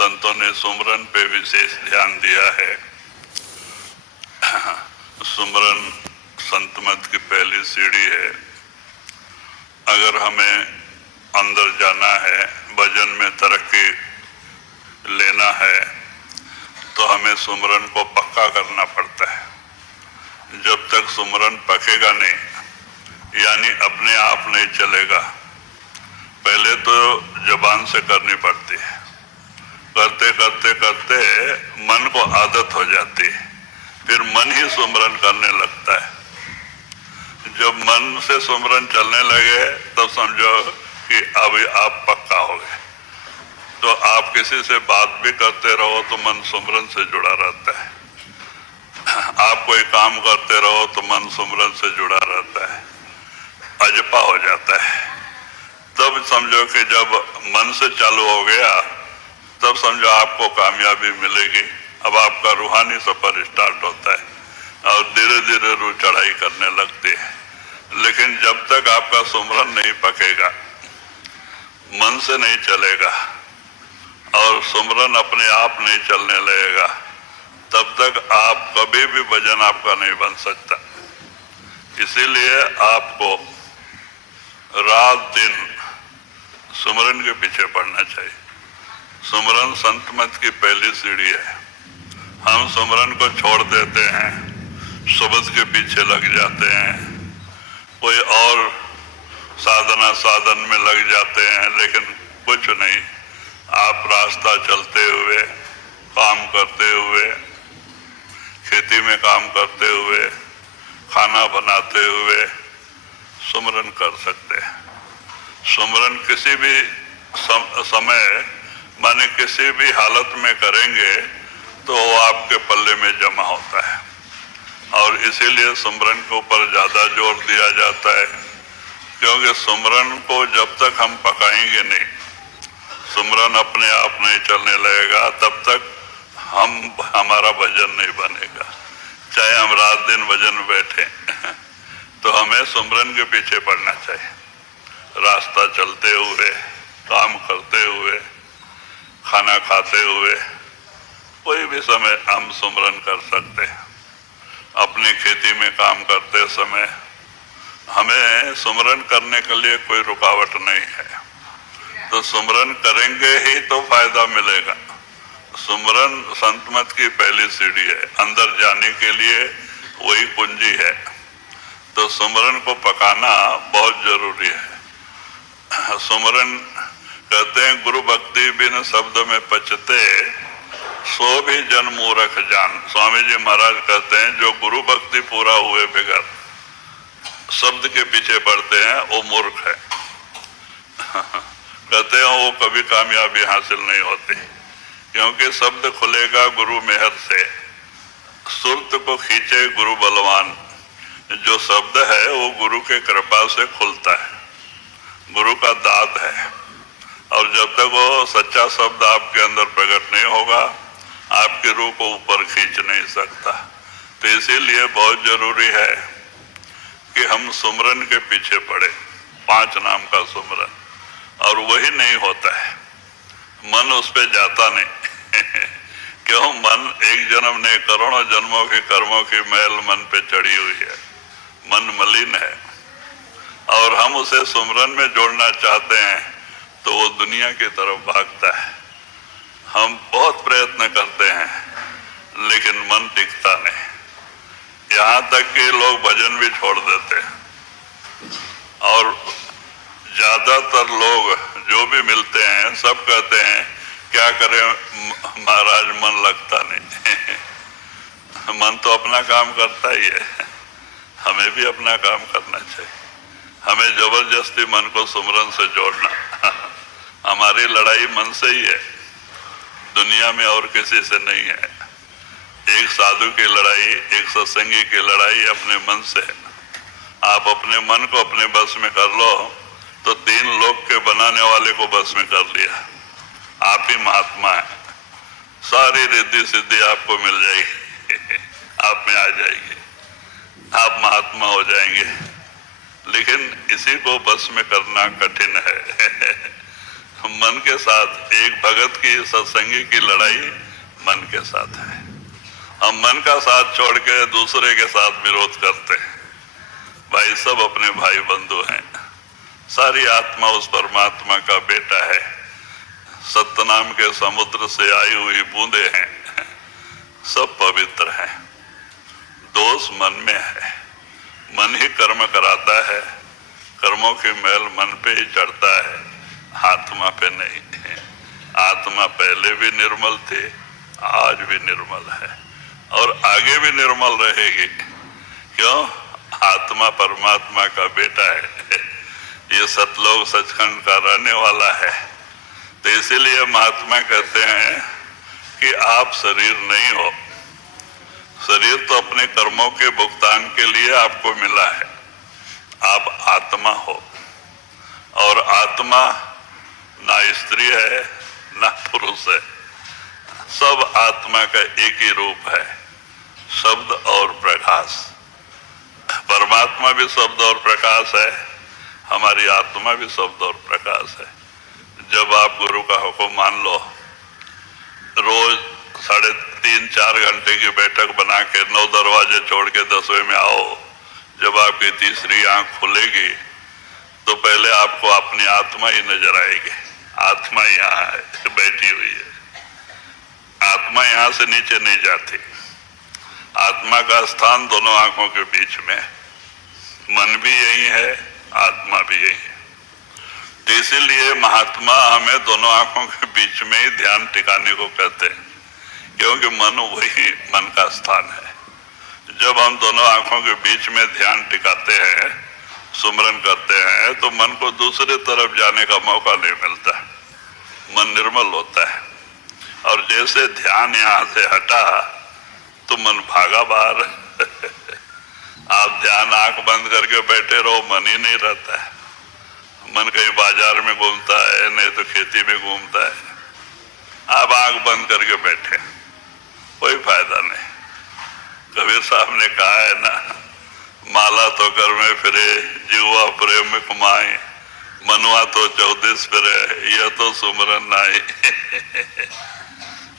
संतों ने सुमरन पे विशेष ध्यान दिया है। सुमरन संत मत की पहली सीढ़ी है। अगर हमें अंदर जाना है, भजन में तरक्की लेना है, तो हमें सुमरन को पक्का करना पड़ता है। जब तक सुमरन पकेगा नहीं, यानी अपने आप नहीं चलेगा, पहले तो जबान से करनी पड़ती है। करते करते करते मन को आदत हो जाती है, फिर मन ही सुमरन करने लगता है। जब मन से सुमरन चलने लगे तब समझो कि अभी आप पक्का हो गए। तो आप किसी से बात भी करते रहो तो मन सुमरन से जुड़ा रहता है। आप कोई काम करते रहो तो मन सुमरन से जुड़ा रहता है, अजपा हो जाता है। तब समझो कि जब मन से चालू हो गया तब समझो आपको कामयाबी मिलेगी। अब आपका रूहानी सफर स्टार्ट होता है और धीरे धीरे रूह चढ़ाई करने लगती है। लेकिन जब तक आपका सुमरन नहीं पकेगा, मन से नहीं चलेगा और सुमरन अपने आप नहीं चलने लगेगा, तब तक आप कभी भी भजन आपका नहीं बन सकता। इसीलिए आपको रात दिन सुमरन के पीछे पड़ना चाहिए। सुमरन संत मत की पहली सीढ़ी है। हम सुमरन को छोड़ देते हैं, शब्द के पीछे लग जाते हैं, कोई और साधन में लग जाते हैं, लेकिन कुछ नहीं। आप रास्ता चलते हुए, काम करते हुए, खेती में काम करते हुए, खाना बनाते हुए सुमरन कर सकते हैं। सुमरन किसी भी समय माने किसी भी हालत में करेंगे तो वो आपके पल्ले में जमा होता है। और इसीलिए सुमरन के ऊपर ज्यादा जोर दिया जाता है, क्योंकि सुमरन को जब तक हम पकाएंगे नहीं, सुमरन अपने आप नहीं चलने लगेगा, तब तक हमारा भजन नहीं बनेगा। चाहे हम रात दिन भजन में बैठे तो हमें सुमरन के पीछे पड़ना चाहिए। रास्ता चलते हुए, काम करते हुए, खाना खाते हुए, कोई भी समय हम सुमरन कर सकते हैं। अपनी खेती में काम करते समय हमें सुमरन करने के लिए कोई रुकावट नहीं है। तो सुमरन करेंगे ही तो फायदा मिलेगा। सुमरन संत मत की पहली सीढ़ी है। अंदर जाने के लिए वही कुंजी है। तो सुमरन को पकाना बहुत जरूरी है। सुमरन कहते हैं, गुरु भक्ति बिन शब्द में पचते, सो भी जन मूर्ख जान। स्वामी जी महाराज कहते हैं, जो गुरु भक्ति पूरा हुए बगैर शब्द के पीछे पड़ते हैं वो मूर्ख है। कहते हैं वो कभी कामयाबी हासिल नहीं होती, क्योंकि शब्द खुलेगा गुरु मेहर से, सुरत को खींचे गुरु बलवान। जो शब्द है वो गुरु के कृपा से खुलता है, गुरु का दात है। और जब तक वो सच्चा शब्द आपके अंदर प्रकट नहीं होगा, आपकी रूह को ऊपर खींच नहीं सकता। तो इसीलिए बहुत जरूरी है कि हम सुमरन के पीछे पड़े। 5 नाम का सुमरन, और वही नहीं होता है, मन उस पे जाता नहीं। क्यों? मन एक जन्म नहीं, करोड़ों जन्मों के कर्मों की मैल मन पे चढ़ी हुई है। मन मलिन है और हम उसे सुमरन में जोड़ना चाहते हैं तो वो दुनिया की तरफ भागता है। हम बहुत प्रयत्न करते हैं लेकिन मन टिकता नहीं। यहाँ तक कि लोग भजन भी छोड़ देते हैं। और ज्यादातर लोग जो भी मिलते हैं सब कहते हैं, क्या करें महाराज, मन लगता नहीं। मन तो अपना काम करता ही है, हमें भी अपना काम करना चाहिए। हमें जबरदस्ती मन को सुमरन से जोड़ना, हमारी लड़ाई मन से ही है, दुनिया में और किसी से नहीं है। एक साधु की लड़ाई, एक सत्संगी की लड़ाई अपने मन से है। आप अपने मन को अपने बस में कर लो तो 3 लोक के बनाने वाले को बस में कर लिया। आप ही महात्मा है, सारी रिद्धि सिद्धि आपको मिल जाएगी, आप में आ जाएगी, आप महात्मा हो जाएंगे। लेकिन इसी को बस में करना कठिन है। मन के साथ एक भगत की सत्संगी की लड़ाई मन के साथ है। हम मन का साथ छोड़ के दूसरे के साथ विरोध करते हैं। भाई सब अपने भाई बंधु हैं, सारी आत्मा उस परमात्मा का बेटा है, सतनाम के समुद्र से आई हुई बूंदे हैं, सब पवित्र हैं। दोष मन में है, मन ही कर्म कराता है, कर्मों की मैल मन पे ही चढ़ता है, आत्मा पे नहीं। आत्मा पहले भी निर्मल थी, आज भी निर्मल है और आगे भी निर्मल रहेगी। क्यों? आत्मा परमात्मा का बेटा है, ये सतलोक सचखंड का रहने वाला है। तो इसीलिए महात्मा कहते हैं कि आप शरीर नहीं हो, शरीर तो अपने कर्मों के भुगतान के लिए आपको मिला है, आप आत्मा हो। और आत्मा ना स्त्री है ना पुरुष है, सब आत्मा का एक ही रूप है, शब्द और प्रकाश। परमात्मा भी शब्द और प्रकाश है, हमारी आत्मा भी शब्द और प्रकाश है। जब आप गुरु का हुक्म मान लो, रोज 3.5-4 घंटे की बैठक बना के 9 दरवाजे छोड़ के 10वें में आओ, जब आपकी तीसरी आंख खुलेगी तो पहले आपको अपनी आत्मा ही नजर आएगी। आत्मा यहाँ है, बैठी हुई है। आत्मा यहाँ से नीचे नहीं जाती। आत्मा का स्थान दोनों आंखों के बीच में, मन भी यही है, आत्मा भी यही है। तो इसीलिए महात्मा हमें दोनों आंखों के बीच में ही ध्यान टिकाने को कहते हैं, क्योंकि मन वही मन का स्थान है। जब हम दोनों आंखों के बीच में ध्यान टिकाते हैं, सुमरन करते हैं, तो मन को दूसरे तरफ जाने का मौका नहीं मिलता, मन निर्मल होता है। और जैसे ध्यान यहाँ से हटा तो मन भागा बाहर। आप ध्यान आंख बंद करके बैठे रहो, मन ही नहीं रहता है। मन कहीं बाजार में घूमता है, नहीं तो खेती में घूमता है। आप आंख बंद करके बैठे, कोई फायदा नहीं। कबीर साहब ने कहा है ना, माला तो कर में फिरे, जीवा प्रेम में कमाए, मनुआ तो 14 फिरे, यह तो सुमरन नाई।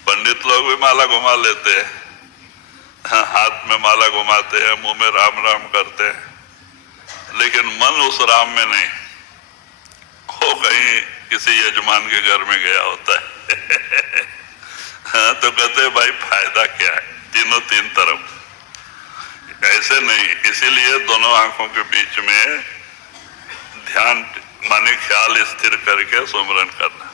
पंडित लोग भी माला घुमा लेते हैं, हाथ में माला घुमाते हैं, मुंह में राम राम करते हैं, लेकिन मन उस राम में नहीं, वो कहीं किसी यजमान के घर में गया होता है। तो कहते हैं भाई फायदा क्या है, तीनों तीन तरफ, ऐसे नहीं। इसीलिए दोनों आंखों के बीच में ध्यान माने ख्याल स्थिर करके सुमरन करना।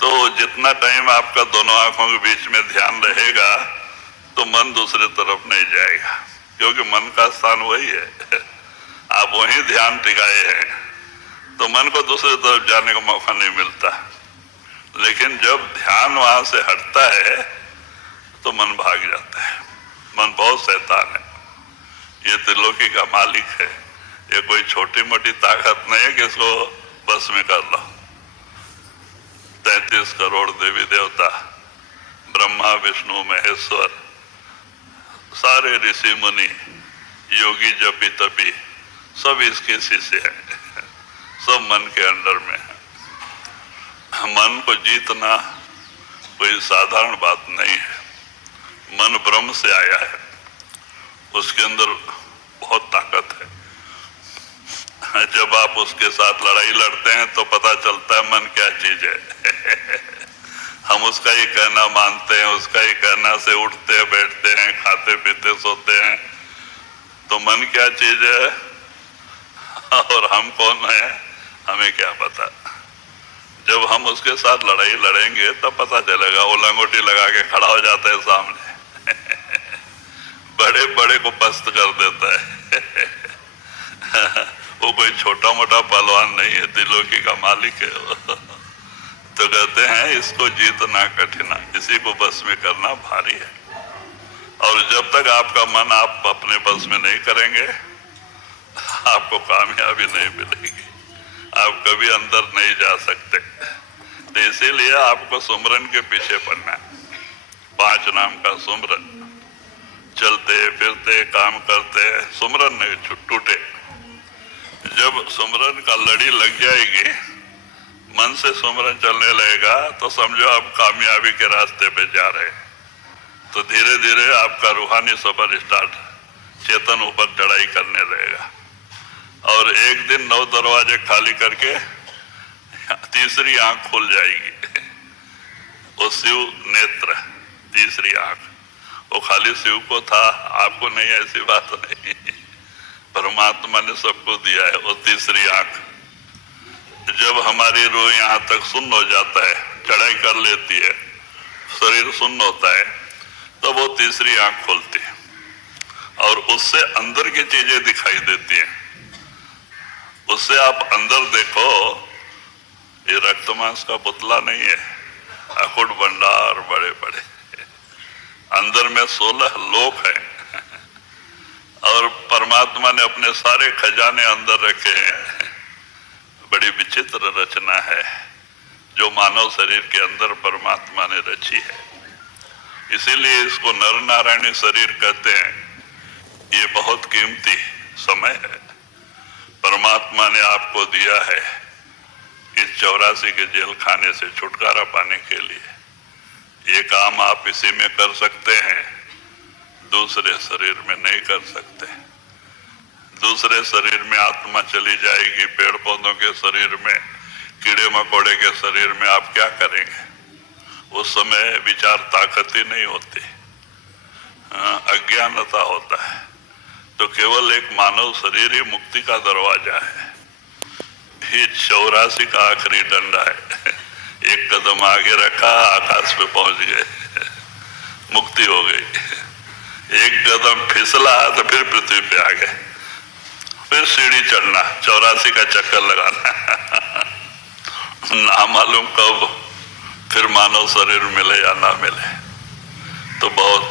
तो जितना टाइम आपका दोनों आंखों के बीच में ध्यान रहेगा तो मन दूसरे तरफ नहीं जाएगा, क्योंकि मन का स्थान वही है। आप वहीं ध्यान टिकाए हैं तो मन को दूसरे तरफ जाने का मौका नहीं मिलता। लेकिन जब ध्यान वहां से हटता है तो मन भाग जाता है। मन बहुत शैतान है, ये त्रिलोकी का मालिक है, ये कोई छोटी मोटी ताकत नहीं है कि इसको बस में कर लो। 33 करोड़ देवी देवता, ब्रह्मा विष्णु महेश्वर, सारे ऋषि मुनि, योगी जपी तपी, सब इसके शिष्य हैं, सब मन के अंडर में है। मन को जीतना कोई साधारण बात नहीं है। मन ब्रह्म से आया है, उसके अंदर बहुत ताकत है। जब आप उसके साथ लड़ाई लड़ते हैं तो पता चलता है मन क्या चीज है। हम उसका ही कहना मानते हैं, उसका ही कहना से उठते बैठते हैं, खाते पीते सोते हैं, तो मन क्या चीज है और हम कौन है हमें क्या पता। जब हम उसके साथ लड़ाई लड़ेंगे तब पता चलेगा। वो लंगोटी लगा के खड़ा हो जाता है सामने, बड़े बड़े को पस्त कर देता है। वो कोई छोटा मोटा पहलवान नहीं है, त्रिलोकी का मालिक है वो। तो कहते हैं इसको जीतना कठिन, इसी को बस में करना भारी है। और जब तक आपका मन आप अपने बस में नहीं करेंगे आपको कामयाबी नहीं मिलेगी, आप कभी अंदर नहीं जा सकते। तो इसीलिए आपको सुमरन के पीछे पड़ना है। 5 नाम का सुमरन, चलते फिरते काम करते सुमरन नहीं टूटे। जब सुमरन का लड़ी लग जाएगी मन से सुमरन चलने लगेगा तो समझो आप कामयाबी के रास्ते पे जा रहे हैं। तो धीरे धीरे आपका रूहानी सफर स्टार्ट, चेतन ऊपर चढ़ाई करने लगेगा। और एक दिन 9 दरवाजे खाली करके तीसरी आंख खुल जाएगी। वो शिव नेत्र, तीसरी आंख, वो खाली शिव को था, आपको नहीं, ऐसी बात नहीं। परमात्मा ने सबको दिया है वो तीसरी आंख। जब हमारी रूह यहाँ तक सुन्न हो जाता है, चढ़ाई कर लेती है, शरीर सुन्न होता है, तो वो तीसरी आंख खुलती है और उससे अंदर की चीजें दिखाई देती हैं। उससे आप अंदर देखो, ये रक्त मांस का पुतला नहीं है, अखुट भंडार बड़े बड़े, अंदर में 16 लोक है और परमात्मा ने अपने सारे खजाने अंदर रखे हैं। बड़ी विचित्र रचना है जो मानव शरीर के अंदर परमात्मा ने रची है। इसीलिए इसको नर नारायणी शरीर कहते हैं। ये बहुत कीमती समय है, परमात्मा ने आपको दिया है इस 84 के जेल खाने से छुटकारा पाने के लिए। ये काम आप इसी में कर सकते हैं, दूसरे शरीर में नहीं कर सकते। दूसरे शरीर में आत्मा चली जाएगी, पेड़ पौधों के शरीर में, कीड़े मकोड़े के शरीर में आप क्या करेंगे? उस समय विचार ताकत ही नहीं होती, अज्ञानता होता है। तो केवल एक मानव शरीर ही मुक्ति का दरवाजा है। ये 84 का आखिरी डंडा है। एक कदम आगे रखा, आकाश पे पहुंच गए, मुक्ति हो गई। एक कदम फिसला तो फिर पृथ्वी पे आ गए, फिर सीढ़ी चढ़ना, 84 का चक्कर लगाना। ना मालूम कब फिर मानव शरीर मिले या ना मिले। तो बहुत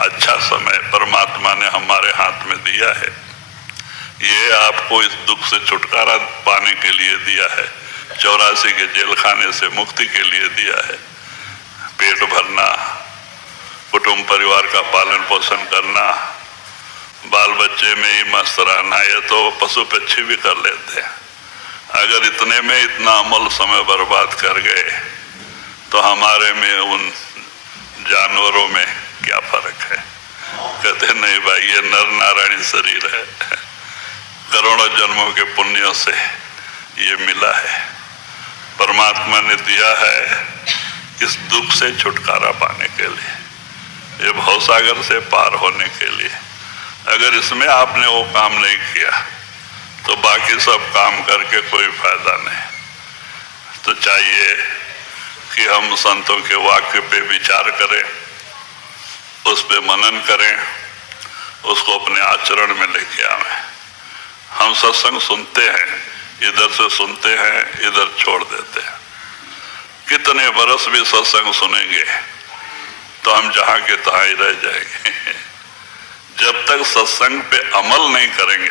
अच्छा समय परमात्मा ने हमारे हाथ में दिया है। ये आपको इस दुख से छुटकारा पाने के लिए दिया है, 84 के जेल खाने से मुक्ति के लिए दिया है। पेट भरना, कुटुंब परिवार का पालन पोषण करना, बाल बच्चे में ही मस्त रहना, ये तो पशु पक्षी भी कर लेते हैं। अगर इतने में इतना अमल समय बर्बाद कर गए तो हमारे में उन जानवरों में क्या फर्क है? कहते नहीं भाई, ये नर नारायणी शरीर है, करोड़ों जन्मों के पुण्यों से ये मिला है, परमात्मा ने दिया है इस दुख से छुटकारा पाने के लिए, ये भवसागर से पार होने के लिए। अगर इसमें आपने वो काम नहीं किया तो बाकी सब काम करके कोई फायदा नहीं। तो चाहिए कि हम संतों के वाक्य पे विचार करें, उस पे मनन करें, उसको अपने आचरण में लेके आवें। हम सत्संग सुनते हैं, इधर से सुनते हैं, इधर छोड़ देते हैं। कितने बरस भी सत्संग सुनेंगे तो हम जहां के तहां ही रह जाएंगे। जब तक सत्संग पे अमल नहीं करेंगे,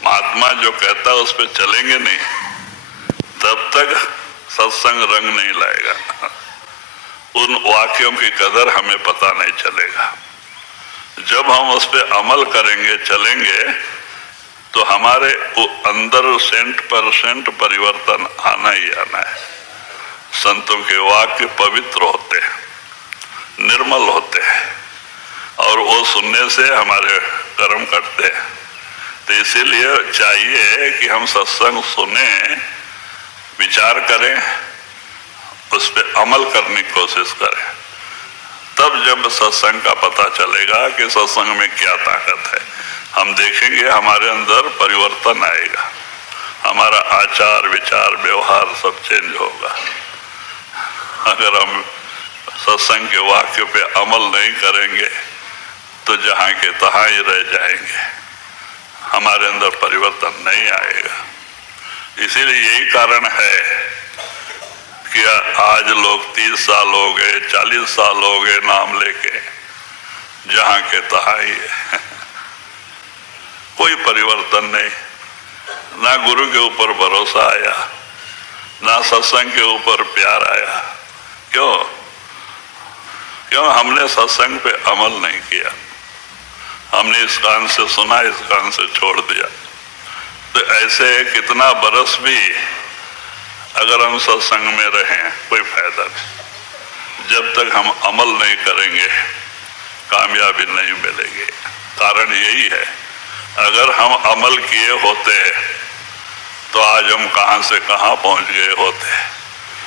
महात्मा जो कहता है उस पे चलेंगे नहीं, तब तक सत्संग रंग नहीं लाएगा। उन वाक्यों की कदर हमें पता नहीं चलेगा। जब हम उस पे अमल करेंगे, चलेंगे, तो हमारे अंदर 100% परिवर्तन आना ही आना है। संतों के वाक्य पवित्र होते हैं, निर्मल होते हैं और वो सुनने से हमारे कर्म कटते हैं। तो इसीलिए चाहिए कि हम सत्संग सुने, विचार करें, उस पर अमल करने की कोशिश करें। तब जब सत्संग का पता चलेगा कि सत्संग में क्या ताकत है, हम देखेंगे हमारे अंदर परिवर्तन आएगा, हमारा आचार विचार व्यवहार सब चेंज होगा। अगर हम सत्संग के वाक्य पे अमल नहीं करेंगे तो जहां के तहां ही रह जाएंगे, हमारे अंदर परिवर्तन नहीं आएगा। इसीलिए यही कारण है कि आज लोग 30 साल हो गए, 40 साल हो गए नाम लेके, जहां के तहां ही है, कोई परिवर्तन नहीं। ना गुरु के ऊपर भरोसा आया, ना सत्संग के ऊपर प्यार आया। क्यों? हमने सत्संग पे अमल नहीं किया, हमने इस कान से सुना, इस कान से छोड़ दिया। तो ऐसे कितना बरस भी अगर हम सत्संग में रहें कोई फायदा नहीं। जब तक हम अमल नहीं करेंगे कामयाबी नहीं मिलेगी। कारण यही है, अगर हम अमल किए होते तो आज हम कहां से कहां पहुंच गए होते।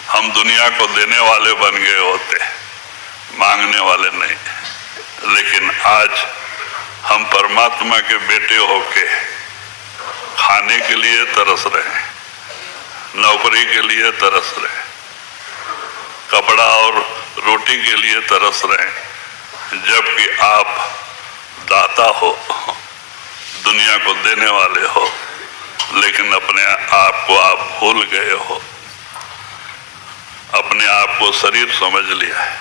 हम दुनिया को देने वाले बन गए होते, मांगने वाले नहीं। लेकिन आज हम परमात्मा के बेटे होके खाने के लिए तरस रहे हैं, नौकरी के लिए तरस रहे हैं, कपड़ा और रोटी के लिए तरस रहे हैं, जबकि आप दाता हो, दुनिया को देने वाले हो, लेकिन अपने आप को आप भूल गए हो। अपने आप को शरीर समझ लिया है,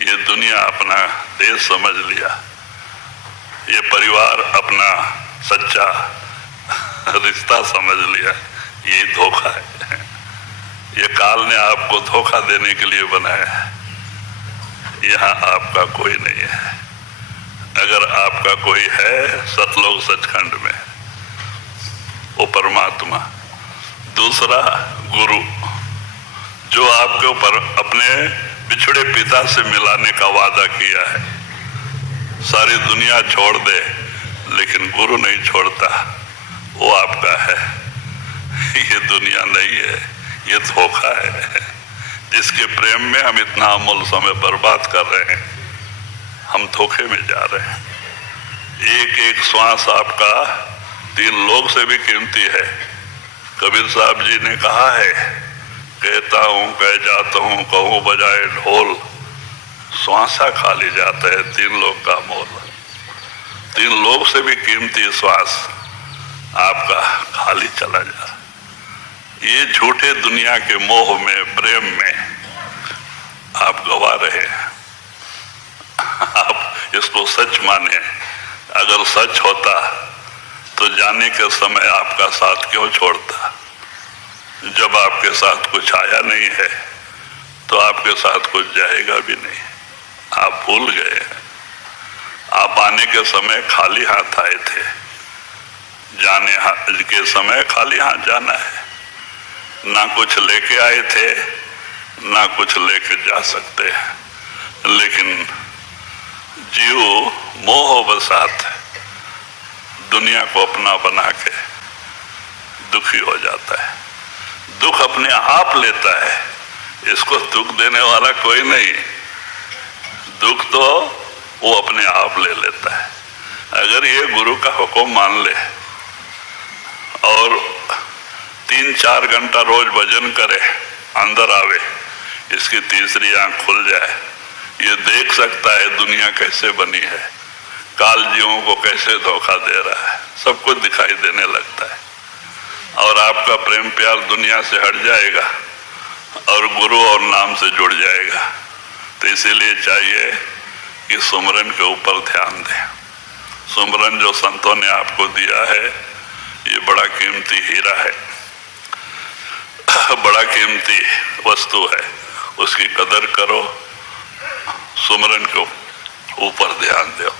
ये दुनिया अपना देश समझ लिया, ये परिवार अपना सच्चा रिश्ता समझ लिया। ये धोखा है, ये काल ने आपको धोखा देने के लिए बनाया है। यहाँ आपका कोई नहीं है। अगर आपका कोई है सतलोक सचखंड में, वो परमात्मा। दूसरा गुरु, जो आपके ऊपर अपने बिछड़े पिता से मिलाने का वादा किया है। सारी दुनिया छोड़ दे लेकिन गुरु नहीं छोड़ता, वो आपका है। ये दुनिया नहीं है, ये धोखा है, जिसके प्रेम में हम इतना अमूल्य समय बर्बाद कर रहे हैं। हम धोखे में जा रहे हैं। एक एक श्वास आपका 3 लोग से भी कीमती है। कबीर साहब जी ने कहा है, कहता हूं कह जाता हूं, कहूं बजाए ढोल, श्वासा खाली जाता है 3 लोग का मोल। 3 लोग से भी कीमती श्वास आपका खाली चला जा। ये झूठे दुनिया के मोह में, प्रेम में आप गवा रहे हैं। आप इसको सच माने। अगर सच होता तो जाने के समय आपका साथ क्यों छोड़ता। जब आपके साथ कुछ आया नहीं है तो आपके साथ कुछ जाएगा भी नहीं। आप भूल गए हैं। आप आने के समय खाली हाथ आए थे, जाने के समय खाली हाथ जाना है। ना कुछ लेके आए थे, ना कुछ लेके जा सकते हैं। लेकिन जीव मोह बसात दुनिया को अपना बना के दुखी हो जाता है। दुख अपने आप लेता है, इसको दुख देने वाला कोई नहीं। दुख तो वो अपने आप ले लेता है। अगर ये गुरु का हुक्म मान ले और 3-4 घंटा रोज भजन करे, अंदर आवे, इसकी तीसरी आंख खुल जाए, ये देख सकता है दुनिया कैसे बनी है, काल जीवों को कैसे धोखा दे रहा है। सब कुछ दिखाई देने लगता है और आपका प्रेम प्यार दुनिया से हट जाएगा और गुरु और नाम से जुड़ जाएगा। तो इसीलिए चाहिए कि सुमरन के ऊपर ध्यान दें। सुमरन जो संतों ने आपको दिया है, ये बड़ा कीमती हीरा है, बड़ा कीमती वस्तु है। उसकी कदर करो, सुमरन के ऊपर ध्यान दो।